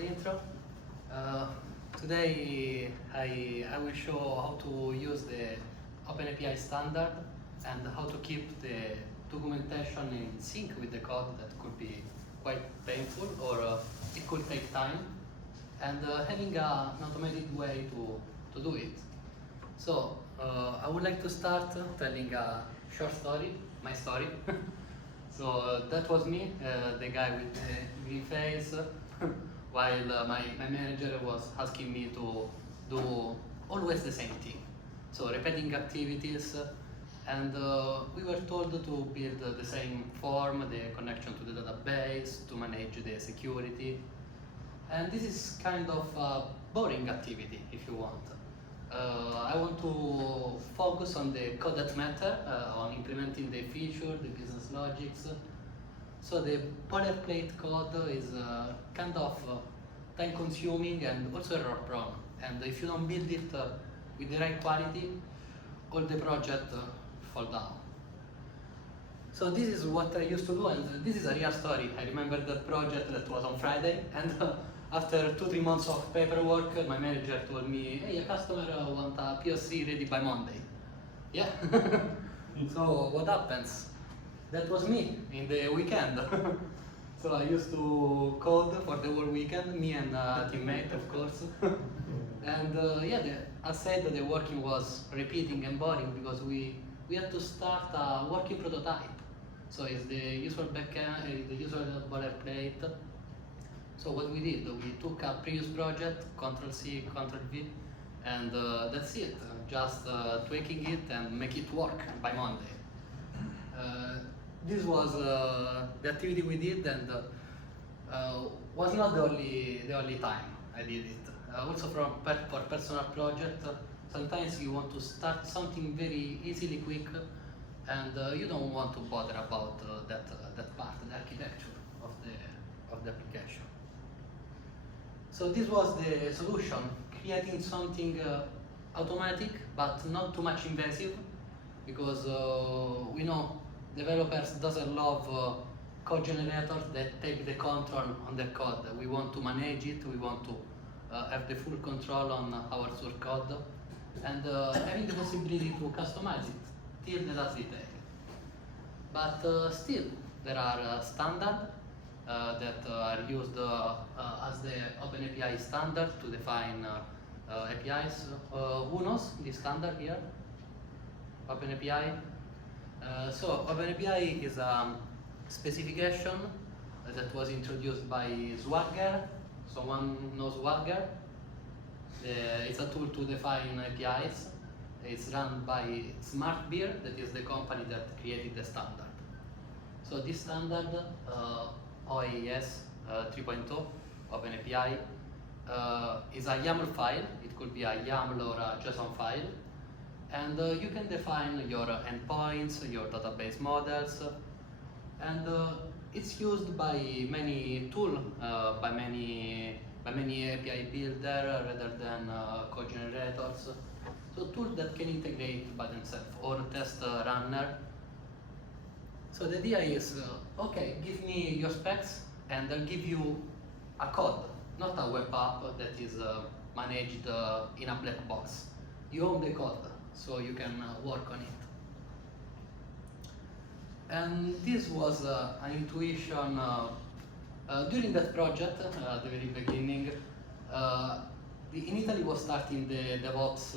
the intro. Uh, Today I will show how to use the OpenAPI standard and how to keep the documentation in sync with the code. That could be quite painful, or it could take time, and having an automated way to do it. So I would like to start telling a short story, my story. So that was me, the guy with the green face, while my manager was asking me to do always the same thing. So repeating activities, and we were told to build the same form, the connection to the database, to manage the security. And this is kind of a boring activity, if you want. I want to focus on the code that matter, on implementing the feature, the business logics. So the boilerplate code is kind of time consuming and also error prone. And if you don't build it with the right quality, all the project fall down. So this is what I used to do, and this is a real story. I remember that project that was on Friday, and after 2-3 months of paperwork, my manager told me, hey, a customer wants a POC ready by Monday. Yeah. So what happens? That was me in the weekend. So I used to code for the whole weekend, me and a teammate, of course. And yeah, I said that the working was repeating and boring because we had to start a working prototype. So it's the usual backend, the usual boilerplate. So what we did, we took a previous project, Ctrl+C, Ctrl+V, and that's it. Just tweaking it and make it work by Monday. This was the activity we did, and was not the only time I did it. Also for personal project, sometimes you want to start something very easily, quick, and you don't want to bother about that part, the architecture of the application. So this was the solution, creating something automatic but not too much invasive, because we know developers doesn't love code generators that take the control on their code. We want to manage it, we want to have the full control on our source code, and having the possibility to customize it till the last detail. But still, there are standards that are used as the OpenAPI standard to define APIs. Who knows this standard here? OpenAPI. So OpenAPI is a specification that was introduced by Swagger. Someone knows Swagger? It's a tool to define APIs. It's run by SmartBeer, that is the company that created the standard. So this standard, OAS 3.0, OpenAPI, is a YAML file. It could be a YAML or a JSON file. And you can define your endpoints, your database models, and it's used by many tools, by many API builder rather than code generators. So tools that can integrate by themselves, or test runner. So the idea is, okay, give me your specs and I'll give you a code, not a web app that is managed in a black box. You own the code, so you can work on it. And this was an intuition during that project, at the very beginning. In Italy was starting the DevOps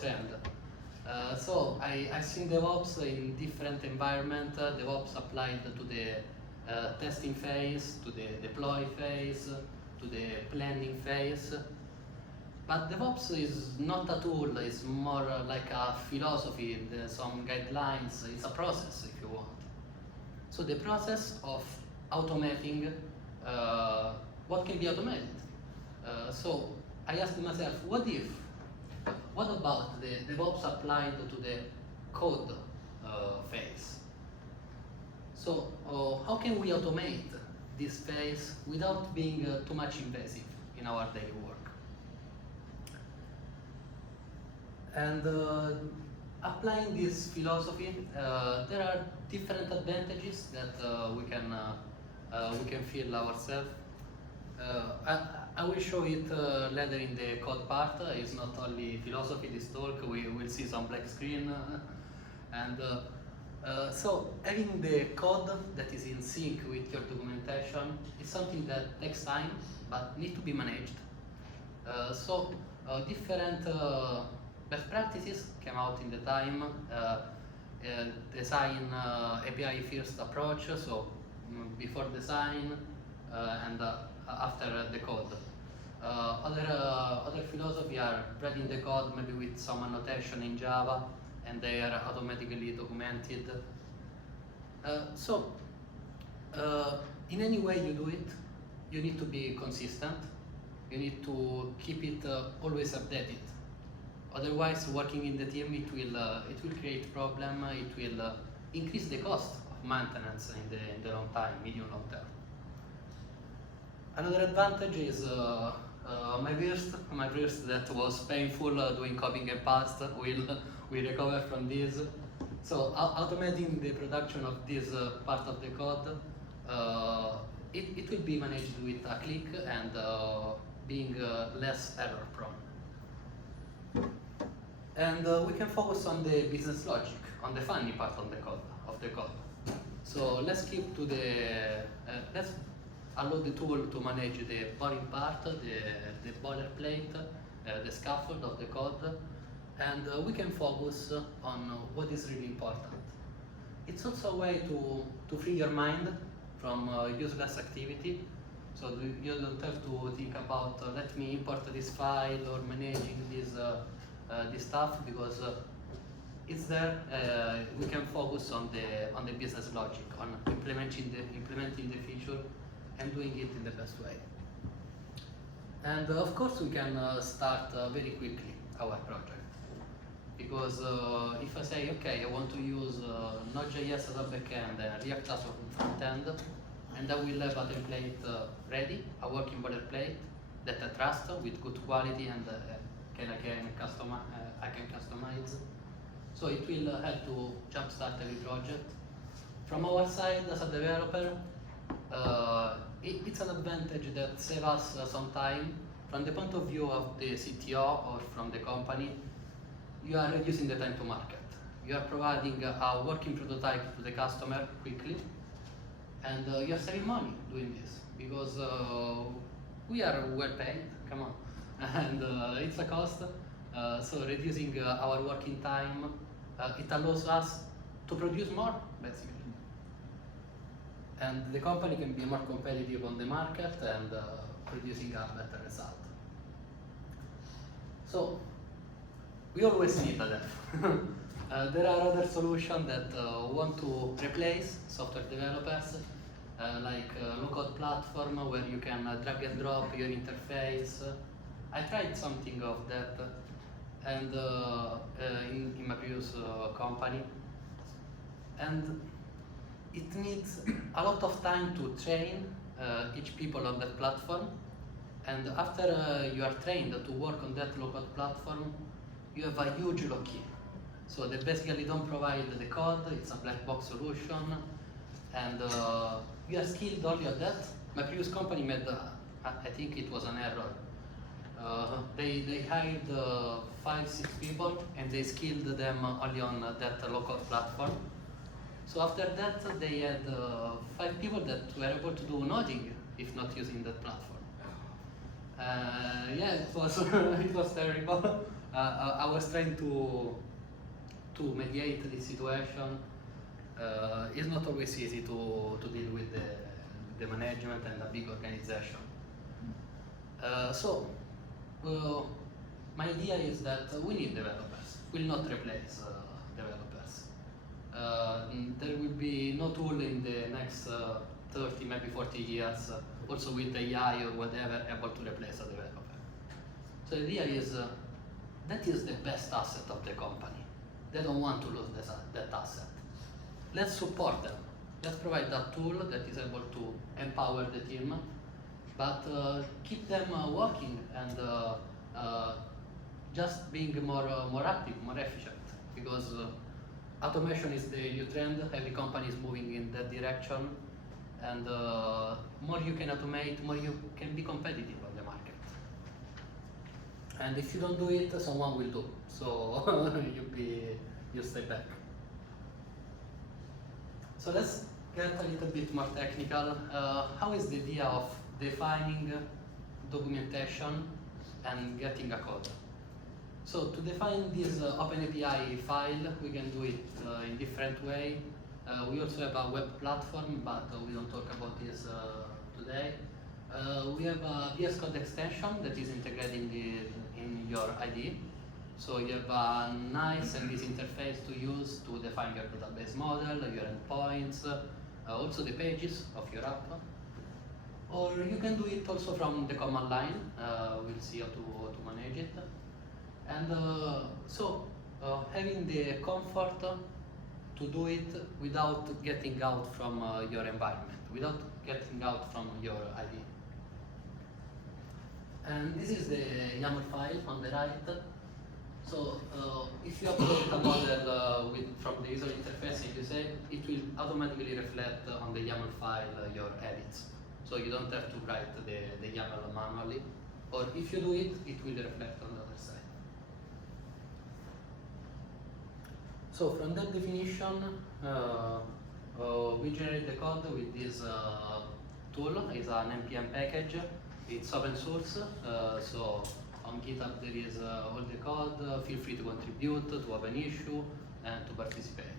trend. So I've seen DevOps in different environments. DevOps applied to the testing phase, to the deploy phase, to the planning phase. But DevOps is not a tool, it's more like a philosophy, there's some guidelines, it's a process if you want. So the process of automating what can be automated. So I asked myself, what about the DevOps applied to the code phase? So how can we automate this phase without being too much invasive in our daily work? And applying this philosophy, there are different advantages that we can feel ourselves. I will show it later in the code part. It's not only philosophy, this talk. We will see some black screen. So having the code that is in sync with your documentation is something that takes time, but need to be managed. Different best practices came out in the time. Design API first approach, so before design and after the code. Other philosophy are writing the code maybe with some annotation in Java, and they are automatically documented. In any way you do it, you need to be consistent. You need to keep it always updated. Otherwise, working in the team, it will create problem. It will increase the cost of maintenance in the long time, medium long term. Another advantage is my worst that was painful doing copying and paste. We recover from this. So automating the production of this part of the code, it will be managed with a click and being less error prone. And we can focus on the business logic, on the funny part of the code. So let's keep to let's allow the tool to manage the boring part, the boilerplate, the scaffold of the code, and we can focus on what is really important. It's also a way to free your mind from useless activity. So you don't have to think about let me import this file or managing this stuff, because it's there. We can focus on the business logic, on implementing the feature and doing it in the best way. And of course we can start very quickly our project, because if I say, okay, I want to use Node.js as a backend and React as a frontend, and I will have a template ready, a working boilerplate that I trust with good quality and I can customize. So it will help to jumpstart every project. From our side as a developer, it's an advantage that saves us some time. From the point of view of the CTO or from the company, you are reducing the time to market. You are providing a working prototype to the customer quickly, and you are saving money doing this, because we are well paid, come on, and it's a cost. So reducing our working time, it allows us to produce more, basically. And the company can be more competitive on the market and producing a better result. So we always need a dev. There are other solutions that want to replace software developers, like low-code platform where you can drag and drop your interface. I tried something of that, and in my previous company, and it needs a lot of time to train each people on that platform, and after you are trained to work on that low-code platform, you have a huge lock-in. So they basically don't provide the code, it's a black box solution, and you are skilled only on that. My previous company made, I think it was an error. They hired 5-6 people and they skilled them only on that local platform. So after that, they had 5 people that were able to do nothing if not using that platform. Yeah, it was it was terrible. I was trying to mediate this situation. It's not always easy to deal with the management and a big organization. My idea is that we need developers. We'll not replace developers. There will be no tool in the next 30, maybe 40 years, also with AI or whatever, able to replace a developer. So the idea is that is the best asset of the company. They don't want to lose that asset. Let's support them. Let's provide that tool that is able to empower the team, but keep them working and just being more active, more efficient, because automation is the new trend. Every company is moving in that direction, And more you can automate, more you can be competitive on the market. And if you don't do it, someone will do. So you stay back. So let's get a little bit more technical. How is the idea of defining documentation and getting a code? So to define this OpenAPI file, we can do it in different way. We also have a web platform, but we don't talk about this today. We have a VS Code extension that is integrated in your IDE. So you have a nice and easy interface to use to define your database model, your endpoints, also the pages of your app. Or you can do it also from the command line. We'll see how to manage it. And having the comfort to do it without getting out from your environment, without getting out from your IDE. And this is the YAML file on the right. So if you upload a model from the user interface and you save, it will automatically reflect on the YAML file your edits. So you don't have to write the YAML manually. Or if you do it, it will reflect on the other side. So from that definition, we generate the code with this tool. It's an npm package. It's open source, so on GitHub there is all the code. Feel free to contribute, to have an issue, and to participate.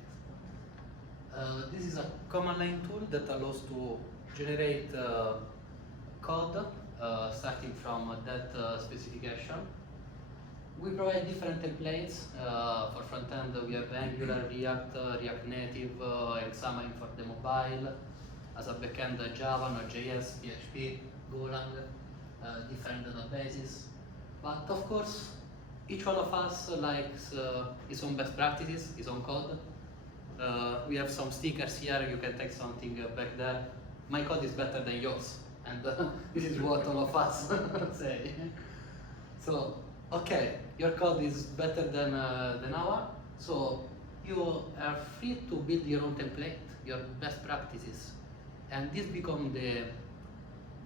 This is a command line tool that allows to generate code starting from that specification. We provide different templates. For front end, we have Angular, React, React Native, and Xamarin for the mobile. As a backend, Java, Node.js, PHP, Golang, different databases. But of course, each one of us likes his own best practices, his own code. We have some stickers here, you can take something back there. My code is better than yours, and this is what all of us say. So, okay, your code is better than ours, so you are free to build your own template, your best practices, and this becomes the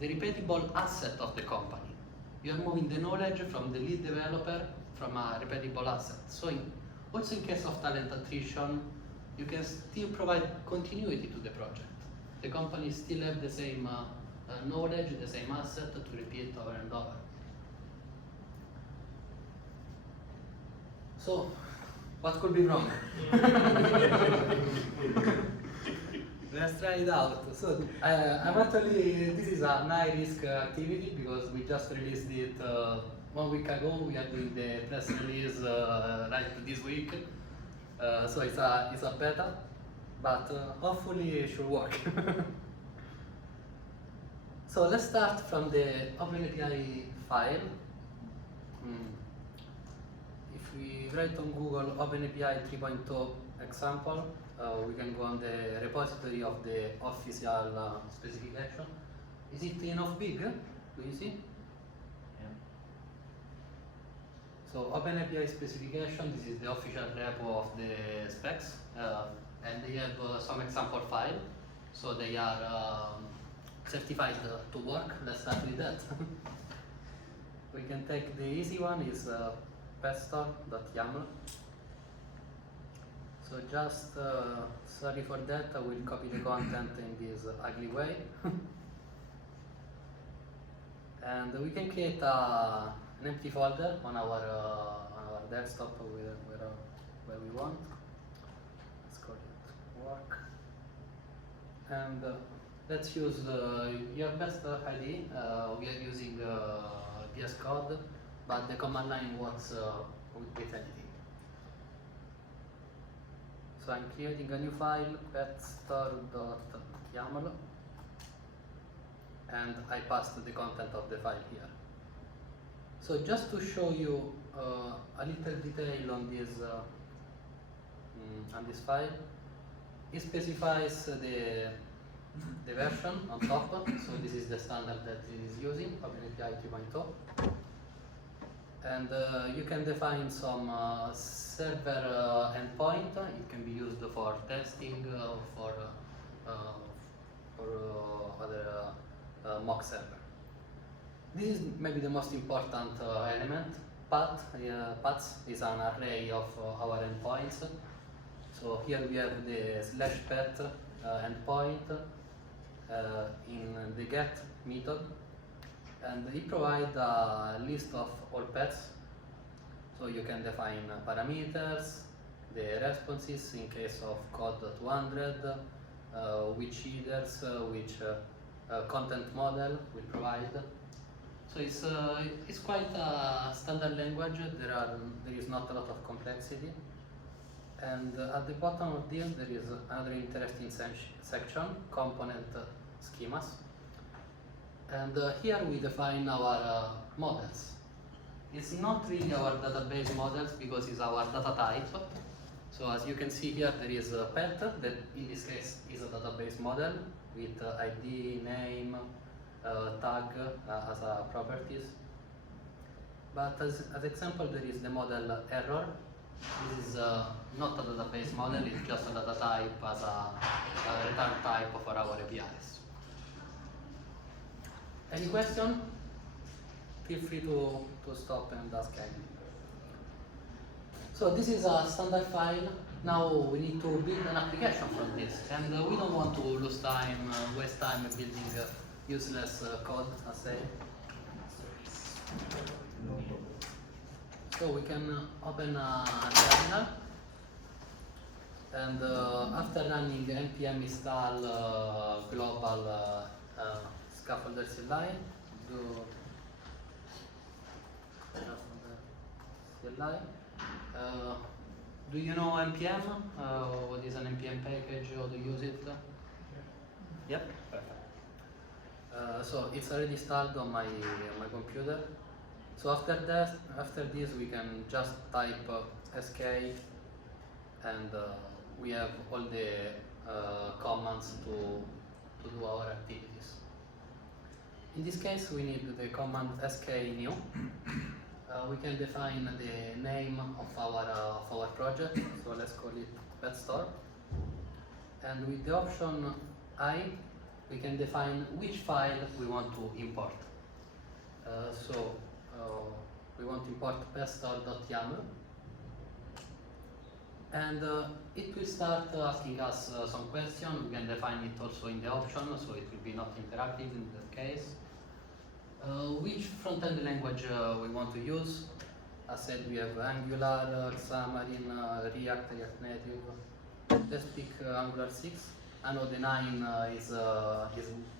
repeatable asset of the company. You are moving the knowledge from the lead developer from a repeatable asset. So also in case of talent attrition, you can still provide continuity to the project. The company still have the same knowledge, the same asset to repeat over and over. So, what could be wrong? Let's try it out. So, I'm actually, this is a high-risk activity because we just released it 1 week ago. We are doing the press release right this week. So it's a beta, but hopefully it should work. So let's start from the OpenAPI file. If we write on Google OpenAPI 3.0 example, we can go on the repository of the official specification. Is it enough big? Do you see? Yeah. So OpenAPI specification, this is the official repo of the specs, and they have some example file, so they are certified to work. Let's start with that. We can take the easy one, is pestor.yaml. So just, sorry for that, I will copy the content in this ugly way. And we can create an empty folder on our desktop where we want. Let's call it work. And let's use your best ID. We are using VS Code, but the command line works with anything. So I'm creating a new file, petstore.yaml, and I passed the content of the file here. So just to show you a little detail on this file, it specifies the version on top. So this is the standard that it is using, OpenAPI 3.0. And you can define some server endpoint. It can be used for testing, for or other mock server. This is maybe the most important element. Paths is an array of our endpoints. So here we have the /path endpoint in the get method, and it provides a list of all paths. So you can define parameters, the responses in case of code 200, which headers, which content model we provide. So it's quite a standard language. There is not a lot of complexity. And at the bottom of this, there is another interesting section, component schemas. And here we define our models. It's not really our database models because it's our data type. So as you can see here, there is a pet that in this case is a database model with ID, name, tag as properties. But as example, there is the model error. This is not a database model, it's just a data type as a return type for our APIs. Any question? Feel free to stop and ask anything. So this is a standard file. Now we need to build an application from this, and we don't want to lose time, waste time building useless code, I say. So we can open a terminal, and after running npm install global Skaffolder CLI, do you know npm? What is an npm package? How to use it? Yep, perfect. So it's already installed on my computer. So after this, we can just type sk, and we have all the commands to do our activities. In this case, we need the command sk new. We can define the name of our project. So let's call it pet store. And with the option I, we can define which file we want to import. We want to import petstore.yaml, and it will start asking us some questions. We can define it also in the option, so it will be not interactive in that case. Which front-end language we want to use. As said, we have Angular, Xamarin, React Native. Let's pick Angular 6. I know the 9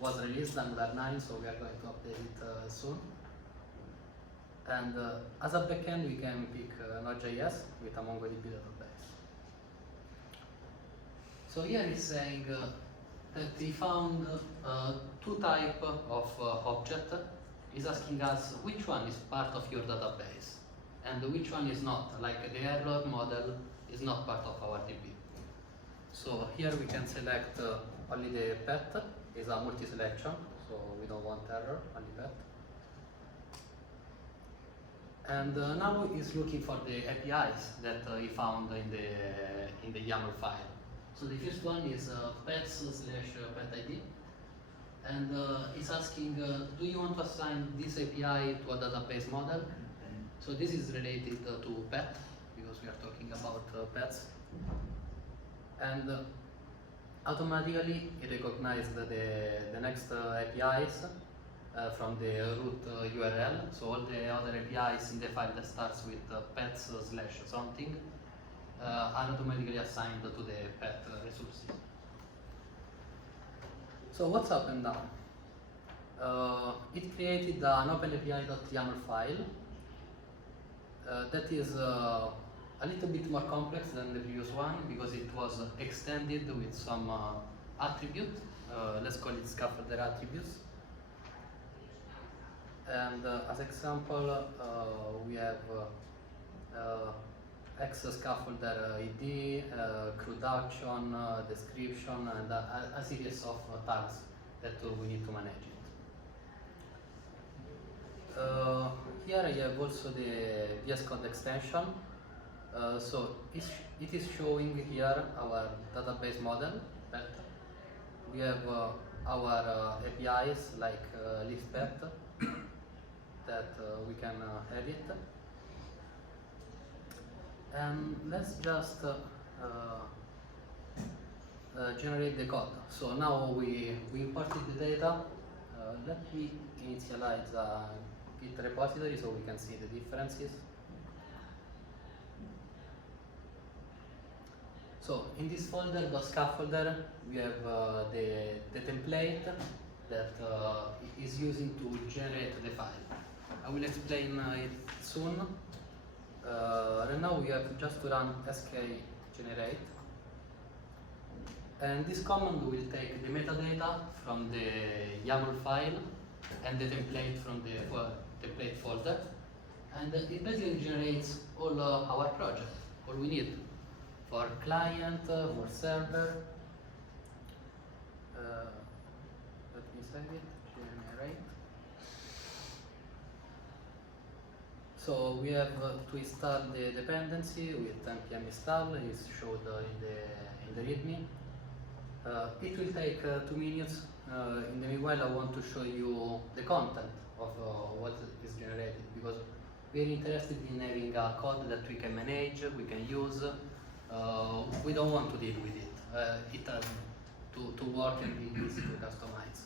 was released, Angular 9, so we are going to update it soon. And as a backend, we can pick Node.js with a MongoDB database. So here it's saying that he found two types of object. He's asking us which one is part of your database and which one is not. Like the error model is not part of our DB. So here we can select only the pet, is a multi-selection, so we don't want error, only pet. And now he's looking for the APIs that he found in the YAML file. So the first one is pets/pet ID, and it's asking, do you want to assign this API to a database model? So this is related to pet, because we are talking about pets. And automatically it recognized the next APIs from the root URL. So all the other APIs in the file that starts with pets/something are automatically assigned to the pet resources. So what's happened now? It created an OpenAPI.yaml file that is a little bit more complex than the previous one because it was extended with some attribute. Let's call it Skaffolder attributes. And as example, we have X Skaffolder ID, CRUD action, description, and a series of tags that we need to manage it. Here I have also the VS Code extension. So it is showing here our database model. That we have our APIs like listpet that we can edit. And let's just generate the code. So now we imported the data. Let me initialize a Git repository so we can see the differences. So in this folder, the Skaffolder, we have the template that is using to generate the file. I will explain it soon. Right now we have just to run skgenerate. And this command will take the metadata from the YAML file and the template from the template folder. And it basically generates all our project, all we need for client, for server. Let me save it, generate. So we have to install the dependency with npm install. It's showed in the README. It will take 2 minutes. In the meanwhile, I want to show you the content of what is generated, because we are interested in having a code that we can manage, we can use. We don't want to deal with it. It has to work and be easy to customize.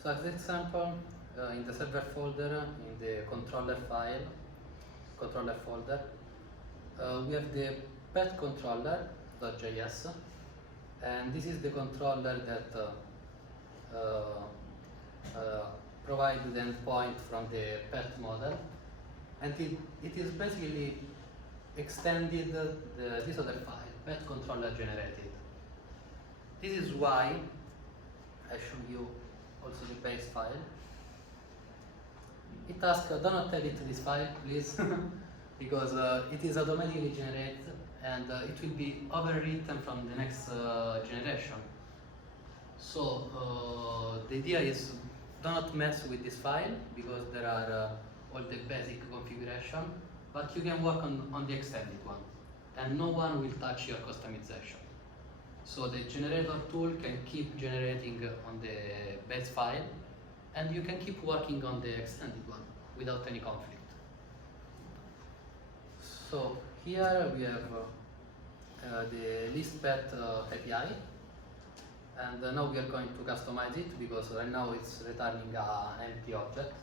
So as example, in the server folder, in the controller file, controller folder, we have the pet controller.js, and this is the controller that provides the endpoint from the pet model, and it is basically extended this other file, pet controller generated. This is why I show you also the base file. It asks, do not edit this file, please, because it is automatically generated and it will be overwritten from the next generation. So the idea is, do not mess with this file because there are all the basic configuration, but you can work on the extended one, and no one will touch your customization. So the generator tool can keep generating on the base file, and you can keep working on the extended one without any conflict. So here we have the listpet API, and now we are going to customize it because right now it's returning an empty object.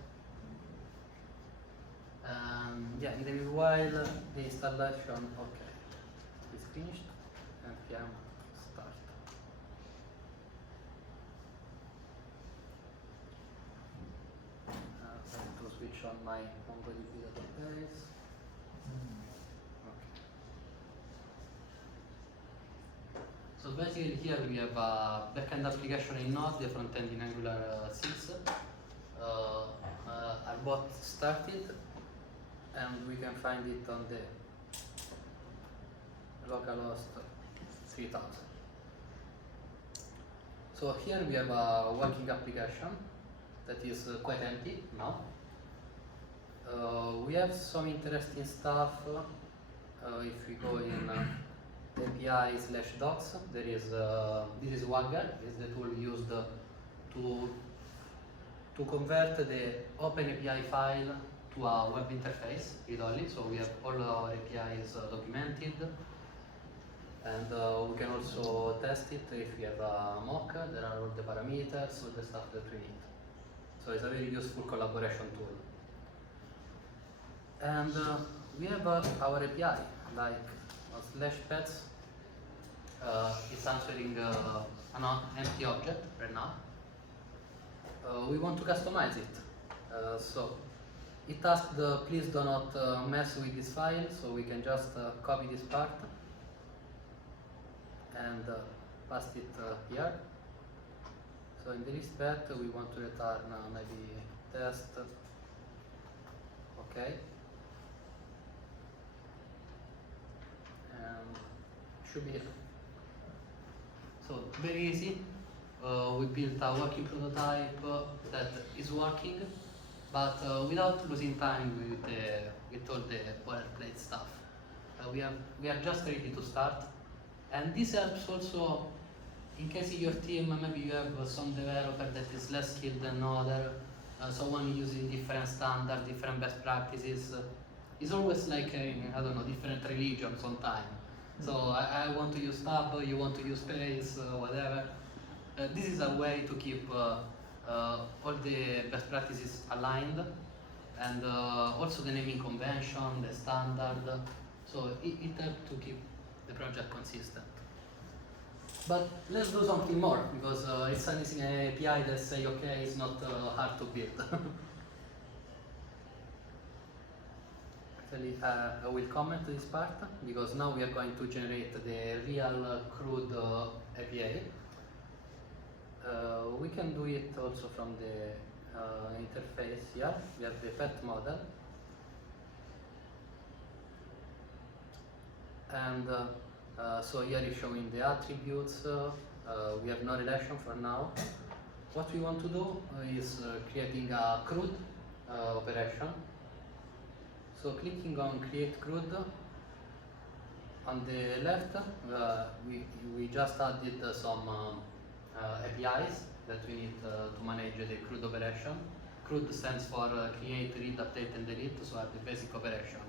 Yeah, in the meanwhile, the installation, okay, is finished. npm start. I have to switch on my MongoDB database. Okay. So basically here we have a backend application in Node, the front end in Angular 6. Our bot started, and we can find it on the localhost 3000. So here we have a working application that is quite empty now. We have some interesting stuff. If we go in API/docs, there is this is Wagger, is the tool used to convert the OpenAPI file to a web interface read-only. So we have all our APIs documented, and we can also test it if we have a mock. There are all the parameters, all the stuff that we need. So it's a very useful collaboration tool. And we have our API, like /pets. It's answering an empty object right now. We want to customize it. So it asks please do not mess with this file, so we can just copy this part and paste it here. So in the list pet we want to return maybe test. Okay. And should be it. So very easy. We built a working prototype that is working, but without losing time with all the boilerplate stuff. We are just ready to start, and this helps also in case in your team maybe you have some developer that is less skilled than other, someone using different standards, different best practices. It's always like I don't know, different religion sometimes. So I want to use tab, you want to use space, whatever. This is a way to keep all the best practices aligned, and also the naming convention, the standard. So it helps to keep the project consistent. But let's do something more, because it's an API that say, okay, it's not hard to build. Actually, I will comment this part, because now we are going to generate the real crude API. We can do it also from the interface here. We have the pet model. And so here is showing the attributes. We have no relation for now. What we want to do is creating a CRUD operation. So clicking on create CRUD, on the left we just added some APIs that we need to manage the CRUD operation. CRUD stands for create, read, update and delete, so are the basic operation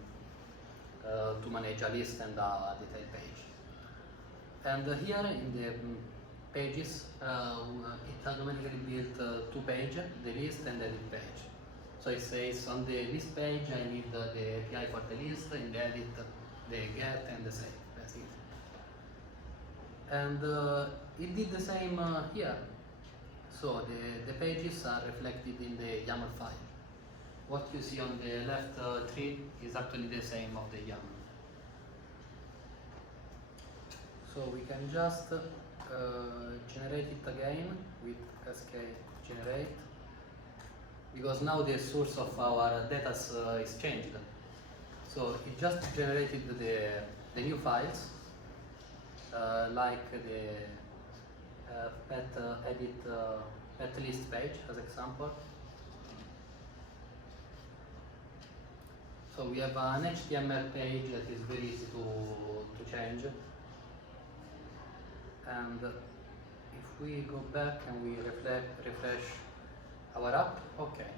to manage a list and a detailed page. And here in the pages, it automatically built two pages, the list and the edit page. So it says on the list page I need the API for the list, in the edit the get and the save, that's it. And it did the same here. So the pages are reflected in the YAML file. What you see on the left tree is actually the same of the YAML. So we can just generate it again with cascade generate, because now the source of our data is changed. So it just generated the new files, like the pet edit pet list page as example. So we have an HTML page that is very easy to change. And if we go back and we refresh our app, okay.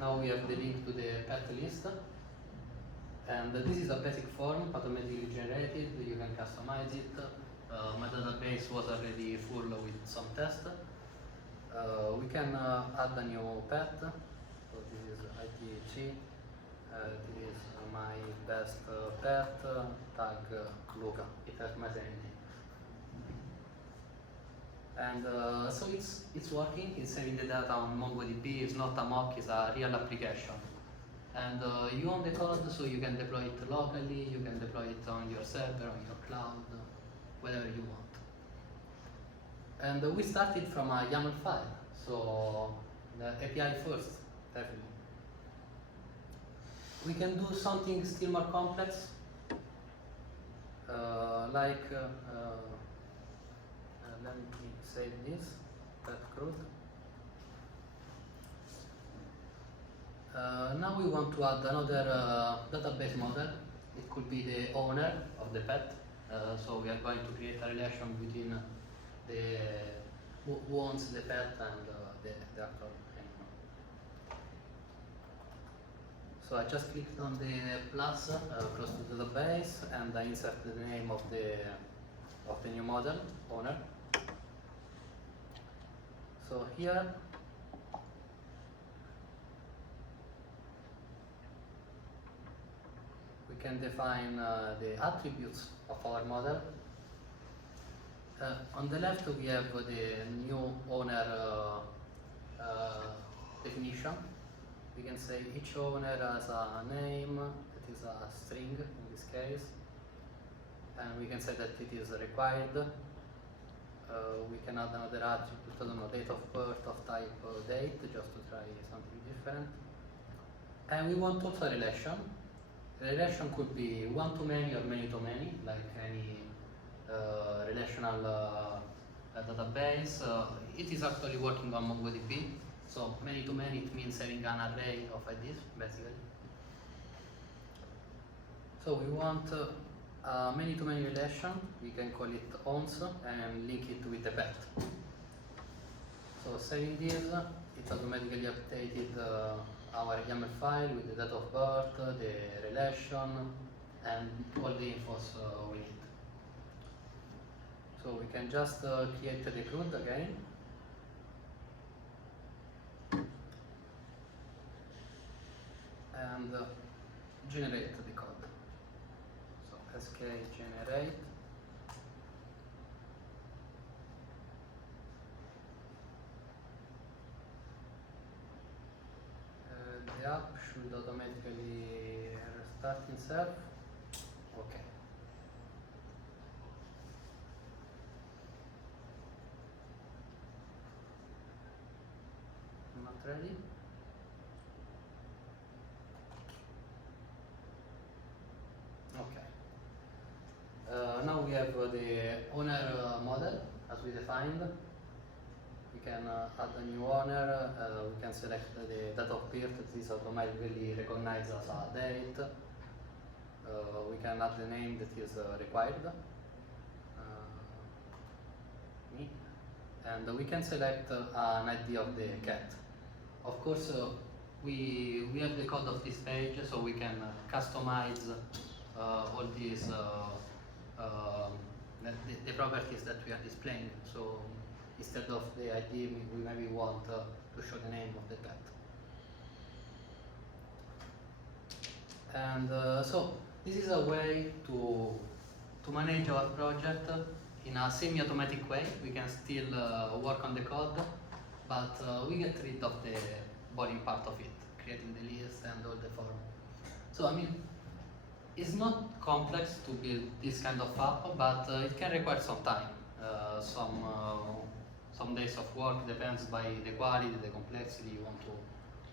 Now we have the link to the pet list. And this is a basic form, automatically generated, you can customize it. My database was already full with some tests. We can add a new pet. So this is ITG. This is my best pet, tag Luca, it has my same name. And so it's working, it's saving the data on MongoDB, it's not a mock, it's a real application. And you own the code, so you can deploy it locally, you can deploy it on your server, on your cloud, whatever you want. And we started from a YAML file, so the API first, definitely. We can do something still more complex, like let me save this, that CRUD. Now we want to add another database model. It could be the owner of the pet. So we are going to create a relation between the who owns the pet and the actual animal. So I just clicked on the plus close to the database, and I inserted the name of the new model owner. So here we can define the attributes of our model. On the left we have the new owner definition. We can say each owner has a name, it is a string in this case, and we can say that it is required. We can add another attribute, I don't know, date of birth, of type date, just to try something different. And we want also a relation. The relation could be one-to-many or many-to-many, like any relational database. It is actually working on MongoDB. So many-to-many, it means having an array of IDs, basically. So we want many-to-many relation, we can call it ons and link it with the pet. So saving this, it automatically updated our YAML file with the date of birth, the relation, and all the infos we need. So we can just create the CRUD again. And generate the code. So sk generate. The app should automatically restart itself. Okay. Not ready. Okay. Now we have the owner model as we defined. We can add a new owner. We can select the date of birth that is automatically recognized as a date. We can add the name that is required. Me. And we can select an ID of the cat. Of course, we have the code of this page, so we can customize all these the properties that we are displaying. So instead of the ID, we maybe want to show the name of the cat. And so this is a way to manage our project in a semi-automatic way. We can still work on the code, but we get rid of the boring part of it, creating the list and all the form. So I mean, it's not complex to build this kind of app, but it can require some time, some days of work. Depends by the quality, the complexity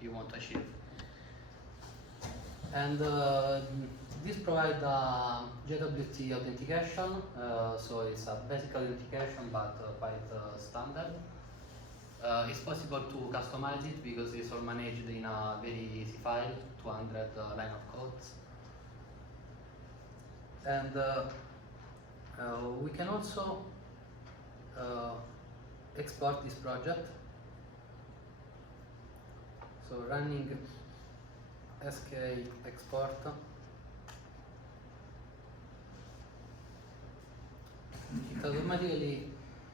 you want to achieve. And this provides JWT authentication, so it's a basic authentication, but quite standard. It's possible to customize it because it's all managed in a very easy file, 200 line of codes. And we can also export this project. So running sk export. It automatically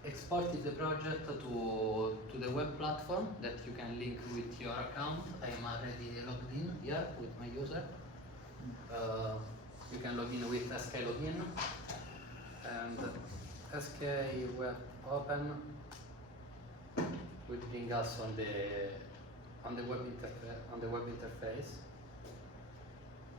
exported the project to the web platform that you can link with your account. I am already logged in here with my user. You can log in with sk login and sk web open will bring us on the web interface.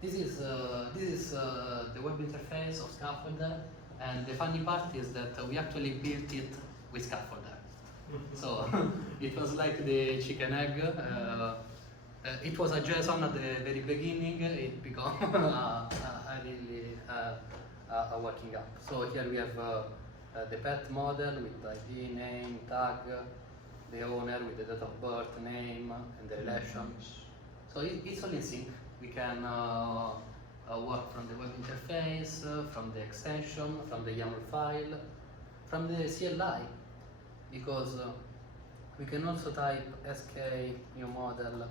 This is the web interface of Skaffolder, and the funny part is that we actually built it with Skaffolder. So it was like the chicken egg. It was a JSON at the very beginning. It became a working app. So here we have the pet model with ID, name, tag, the owner with the date of birth, name, and the relation. So it's all in sync. We can work from the web interface, from the extension, from the YAML file, from the CLI, because we can also type sk new model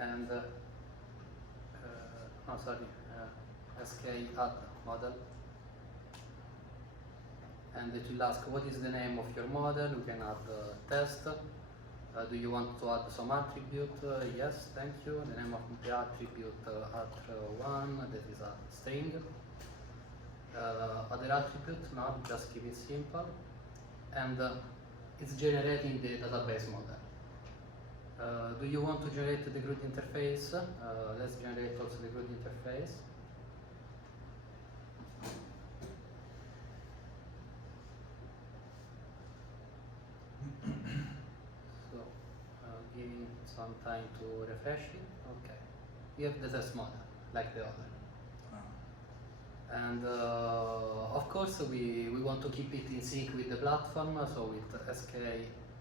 and sk add model, and it will ask what is the name of your model. We can add test. Do you want to add some attribute? Yes, thank you. The name of the attribute attr1, that is a string. Other attribute, no, just keep it simple. And it's generating the database model. Do you want to generate the GRUD interface? Let's generate also the GRUD interface. So, giving some time to refresh it. Okay. We have the test model, like the other. And of course, we want to keep it in sync with the platform, so with sk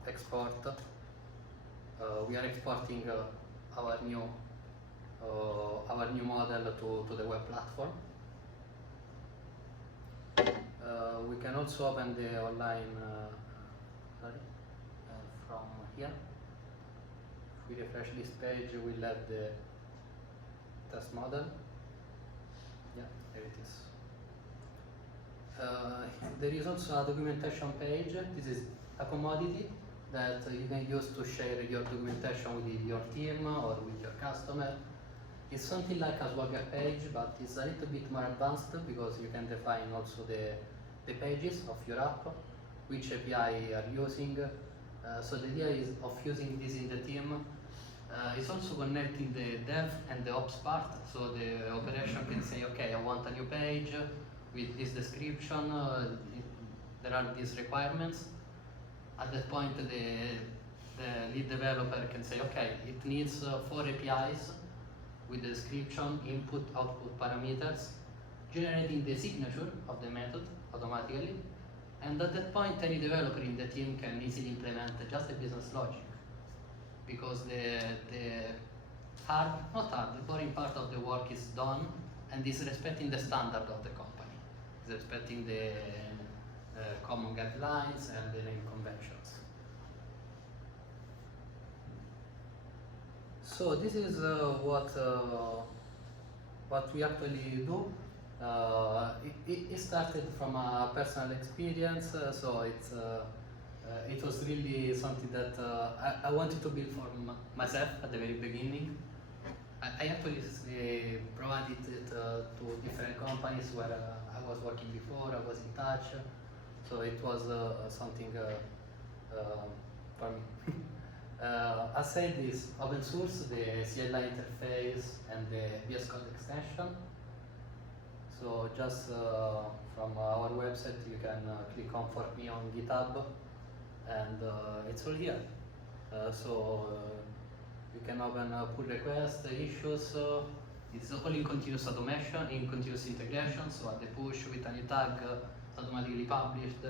export, we are exporting our new our new model to the web platform. We can also open the online from here. If we refresh this page, we'll have the test model. Yeah, there it is. There is also a documentation page. This is a commodity that you can use to share your documentation with your team or with your customer. It's something like a Swagger page, but it's a little bit more advanced because you can define also the pages of your app, which API are using. So the idea is of using this in the team. It's also connecting the dev and the ops part. So the operation can say, okay, I want a new page with this description. There are these requirements. At that point, the lead developer can say, okay, it needs 4 APIs with the description, input, output parameters, generating the signature of the method automatically. And at that point, any developer in the team can easily implement just the business logic, because the boring part of the work is done and is respecting the standard of the company. It's respecting the common guidelines and the naming conventions. So this is what we actually do. It started from a personal experience, so it was really something that I wanted to build for myself at the very beginning. I actually provided it to different companies where I was working before, I was in touch, so it was something for me. I said this open source, the CLI interface and the VS Code extension. So just from our website you can click on for me on GitHub, and it's all here. You can open pull requests, issues. It's all in continuous automation, in continuous integration. So at the push with a new tag, automatically published,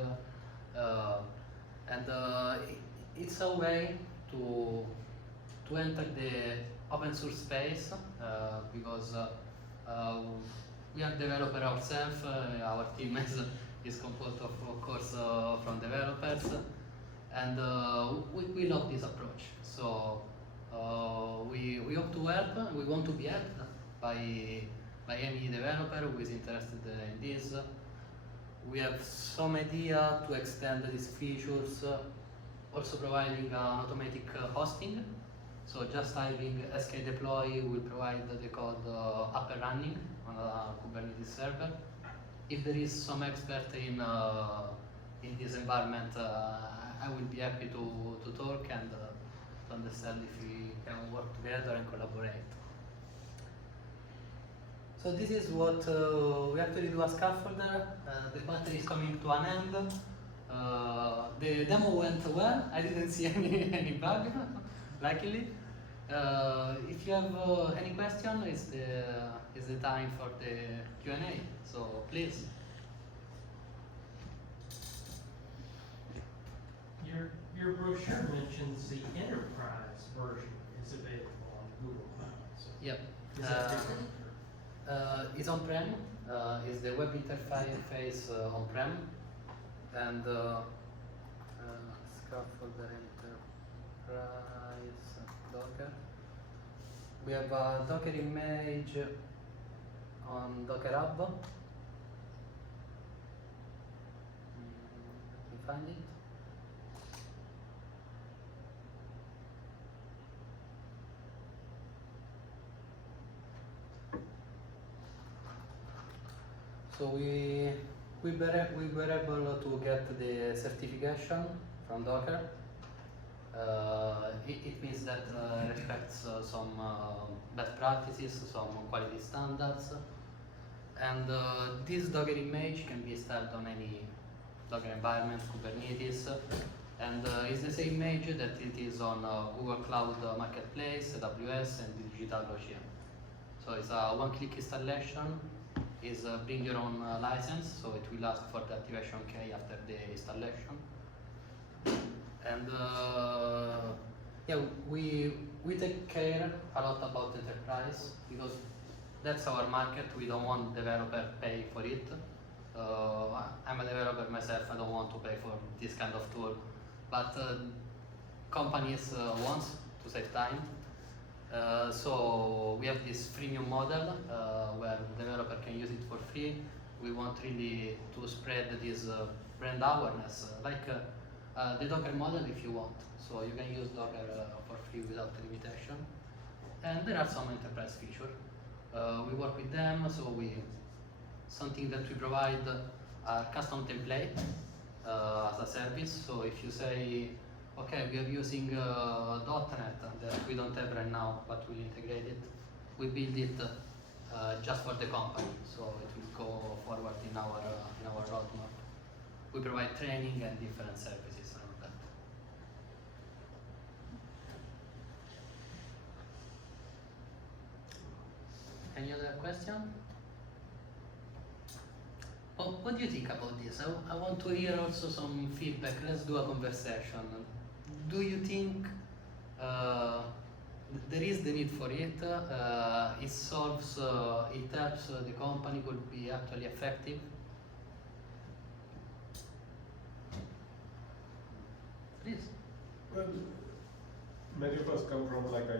and it's a way to enter the open source space because we are developers ourselves. Our team is composed of course from developers, and we love this approach. So we hope to help. We want to be helped by any developer who is interested in this. We have some idea to extend these features, also providing an automatic hosting. So just typing sk deploy will provide the code up and running on a Kubernetes server. If there is some expert in this environment, I will be happy to talk and to understand if we can work together and collaborate. So this is what we actually do at Skaffolder. The battery is coming to an end. The demo went well. I didn't see any bug, luckily. If you have any question, it's the time for the Q&A. So please. Your brochure mentions the enterprise version is available on Google Cloud. So Yep. is that different? It's on-prem. It's the web interface on-prem, and Skaffolder Enterprise Docker. We have a Docker image on Docker Hub. Let me find it. So we were able to get the certification from Docker. It means that respects some best practices, some quality standards, and this Docker image can be installed on any Docker environment, Kubernetes, and it's the same image that it is on Google Cloud Marketplace, AWS, and DigitalOcean. So it's a one-click installation. Is bring your own license, so it will ask for the activation key after the installation. And yeah, we we take care a lot about enterprise because that's our market. We don't want developer pay for it. I'm a developer myself. I don't want to pay for this kind of tool, but companies want to save time. So we have this freemium model where the developer can use it for free. We want really to spread this brand awareness, like the Docker model if you want. So you can use Docker for free without limitation. And there are some enterprise features. We work with them, so something that we provide are custom template as a service. So if you say, okay, we are using .NET that we don't have right now, but we'll integrate it, we build it just for the company, so it will go forward in our roadmap. We provide training and different services around that. Any other question? What do you think about this? I want to hear also some feedback. Let's do a conversation. Do you think there is the need for it? It solves, it helps the company could be actually effective? Please. Well, many of us come from like a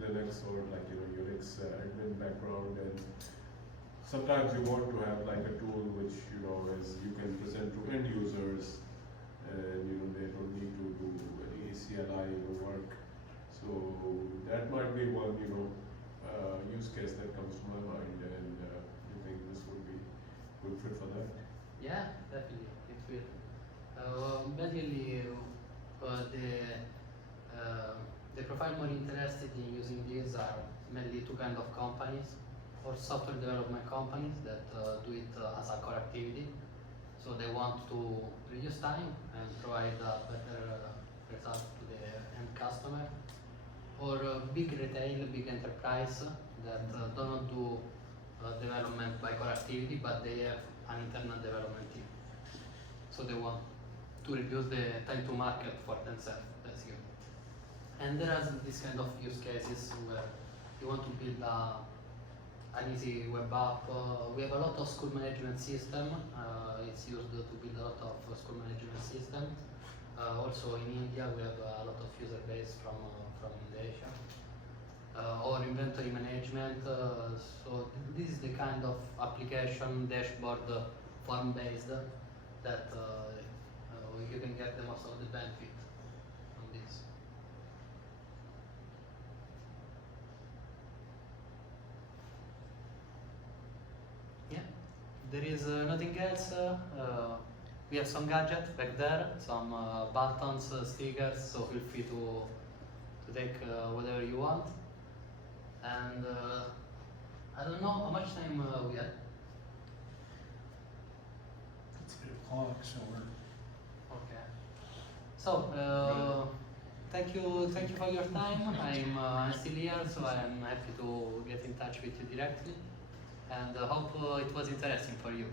Linux or like Unix admin background, and sometimes you want to have like a tool which is you can present to end users, and they don't need to do any CLI work. So that might be one use case that comes to my mind, and you think this would be good fit for that? Yeah, definitely, it will. Basically, the profile more interested in using these are mainly two kind of companies, or software development companies that do it as a core activity. So they want to reduce time and provide a better result to the end customer. Or big retail, big enterprise that don't do development by core activity, but they have an internal development team. So they want to reduce the time to market for themselves, basically. And there are these kind of use cases where you want to build an easy web app. We have a lot of school management system. It's used to build a lot of school management system. Also in India, we have a lot of user base from Indonesia. Or inventory management. So this is the kind of application dashboard form based that you can get the most of the benefit from this. Yeah, there is nothing else. We have some gadgets back there, some buttons, stickers, so feel free to take whatever you want. And I don't know how much time we had. It's 8 o'clock, so we're. Okay. So thank you for your time. I'm still here, so I'm happy to get in touch with you directly, and hope it was interesting for you.